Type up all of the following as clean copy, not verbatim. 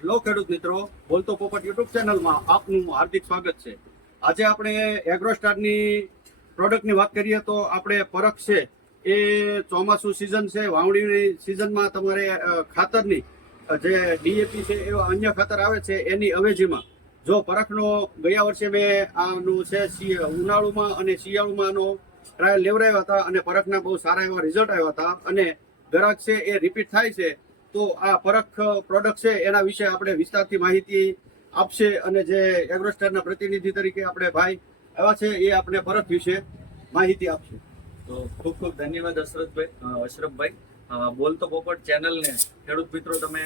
Hello ખેડૂત મિત્રો, બોલતો પોપટ યુટ્યુબ ચેનલમાં આપનું હાર્દિક સ્વાગત છે. આજે આપણે એગ્રોસ્ટારની પ્રોડક્ટની વાત કરીએ તો આપણે પરખ છે એ ચોમાસું સિઝન છે, વાવણીની સિઝનમાં તમારે ખાતરની જે ડીએપી છે એવા અન્ય ખાતર આવે છે એની અવેજીમાં જો પરખનો ગયા વર્ષે મેં આનું છે ઉનાળુમાં અને શિયાળુમાં આનો ટ્રાયલ લેવડાવ્યા હતા અને પરખના બહુ સારા એવા રિઝલ્ટ આવ્યા હતા અને ગ્રાહક છે એ રિપીટ થાય છે. તો આ પરખ પ્રોડક્ટ છે એના વિશે આપણે વિસ્તારથી માહિતી આપશે અને જે એગ્રોસ્ટારના પ્રતિનિધિ તરીકે આપણે ભાઈ આવ્યા છે એ આપણે પરખ વિશે માહિતી આપશે. તો ખૂબ ખૂબ ધન્યવાદ અશરફભાઈ. બોલતો પોપટ ચેનલને ખેડૂત મિત્રો તમે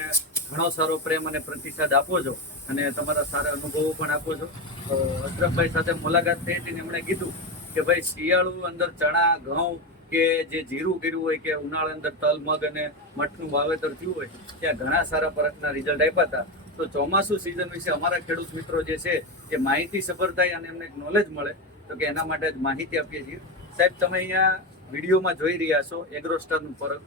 ઘણો સારો પ્રેમ અને પ્રતિસાદ આપો છો અને તમારા સારા અનુભવો પણ આપો છો. તો અશરફભાઈ સાથે મુલાકાત થઈ હતી ને એમણે કીધું કે ભાઈ શિયાળુ અંદર ચણા ઘઉં કે જે જીરું કર્યું હોય કે ઉનાળા અંદર તલ મગ અને મઠનું વાવેતર થયું હોય ત્યાં ઘણા સારા પરખના રિઝલ્ટ આપ્યા હતા. તો ચોમાસું સિઝન વિશે અમારા ખેડૂત મિત્રો જે છે એ માહિતી સભર થાય અને એમને નોલેજ મળે તો કે એના માટે જ માહિતી આપીએ છીએ. સાહેબ, તમે અહીંયા વિડીયોમાં જોઈ રહ્યા છો એગ્રોસ્ટારનું પરખ.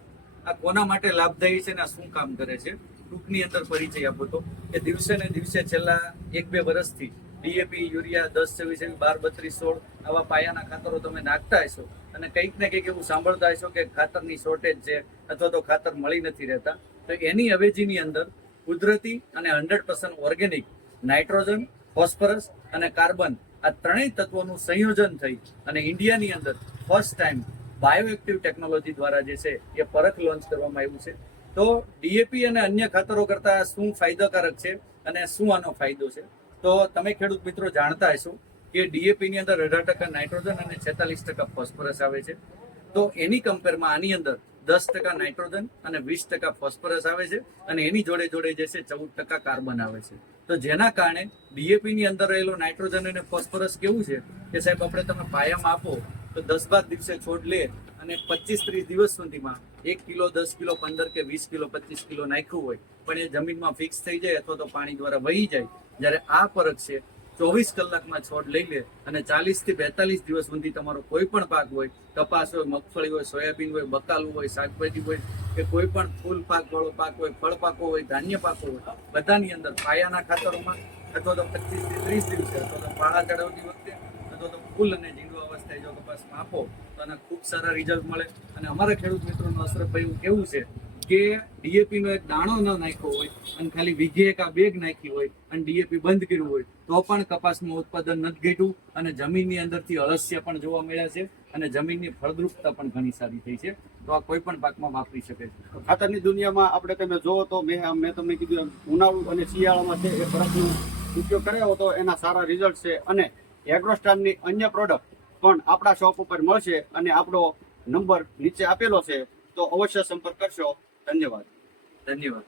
આ કોના માટે લાભદાયી છે ને આ શું કામ કરે છે ટૂંકની અંદર પરિચય આપો તો કે દિવસે ને દિવસે છેલ્લા 1-2 વર્ષથી ડીએપી, યુરિયા, 10-26, 12-32-16 આવા પાયાના ખાતરો તમે નાખતા હશો અને કંઈક ને કંઈક એવું સાંભળતા હશો કે ખાતરની શોર્ટેજ છે અથવા તો ખાતર મળી નથી રહેતા. તો એની અવેજીની અંદર કુદરતી અને 100% ઓર્ગેનિક નાઇટ્રોજન, ફોસ્ફરસ અને કાર્બન આ ત્રણેય તત્વોનું સંયોજન થઈ અને ઇન્ડિયાની અંદર ફર્સ્ટ ટાઈમ બાયોએક્ટિવ ટેકનોલોજી દ્વારા જે છે એ પરખ લોન્ચ કરવામાં આવ્યું છે. તો ડીએપી અને અન્ય ખાતરો કરતાં શું ફાયદાકારક છે અને શું આનો ફાયદો છે તો તમે ખેડૂત મિત્રો જાણતા હશો કે ડીએપીની અંદર 18% નાઇટ્રોજન અને 46% ફોસ્ફરસ આવે છે. તો એની કમ્પેરમાં આની અંદર 10% નાઇટ્રોજન અને 20% ફોસ્ફરસ આવે છે અને એની જોડે જોડે જે છે 14% કાર્બન આવે છે. તો જેના કારણે ડીએપીની અંદર રહેલો નાઇટ્રોજન અને ફોસ્ફરસ કેવું છે કે સાહેબ આપણે તમે પાયામાં આપો તો 10-12 દિવસે છોડ લે અને 25-30 દિવસ સુધીમાં 1 કિલો, 10 કિલો, 15 કે 20 કિલો, 25 કિલો નાખ્યું હોય પણ એ જમીનમાં ફિક્સ થઈ જાય અથવા તો પાણી દ્વારા વહી જાય. જ્યારે આ પરખ છે 24 કલાકમાં છોડ લઈ લે અને 40 થી 42 દિવસ સુધી તમારો કોઈ પણ પાક હોય, કપાસ હોય, મગફળી હોય, સોયાબીન હોય, બકાલું હોય, શાકભાજી હોય કે કોઈ પણ ફૂલ પાક વાળો પાક હોય, ફળ પાકો હોય, ધાન્ય પાકો હોય, બધાની અંદર પાયાના ખાતરોમાં અથવા તો 25 થી 30 દિવસે અથવા તો પાળા ચડાવતી વખતે અથવા તો ફૂલ અને ઝીંડવા અવસ્થાએ જો કપાસમાં આપો તો આના ખૂબ સારા રિઝલ્ટ મળે. અને અમારા ખેડૂત મિત્રોનું અશરફભાઈ એવું કેવું છે કે ડીએપી નો એક દાણો ન નાખ્યો હોય અને ખાલી વીઘે એક આ બેગ નાખી હોય અને ડીએપી બંધ કર્યું હોય તો પણ કપાસનું ઉત્પાદન નથી ઘટ્યું અને જમીનની અંદરથી અળસિયા પણ જોવા મળ્યા છે અને જમીનની ફળદ્રુપતા પણ ઘણી સારી થઈ છે. તો આ કોઈ પણ પાકમાં વાપરી શકે છે. ખાતરની દુનિયામાં આપણે તમે જોવો તો મેં તમને કીધું એમ ઉનાળુ અને શિયાળામાં છે એ પરખનો ઉપયોગ કર્યો તો એના સારા રિઝલ્ટ છે અને એગ્રોસ્ટારની અન્ય પ્રોડક્ટ પણ આપણા શોપ ઉપર મળશે અને આપણો નંબર નીચે આપેલો છે તો અવશ્ય સંપર્ક કરશો. ધન્યવાદ. ધન્યવાદ.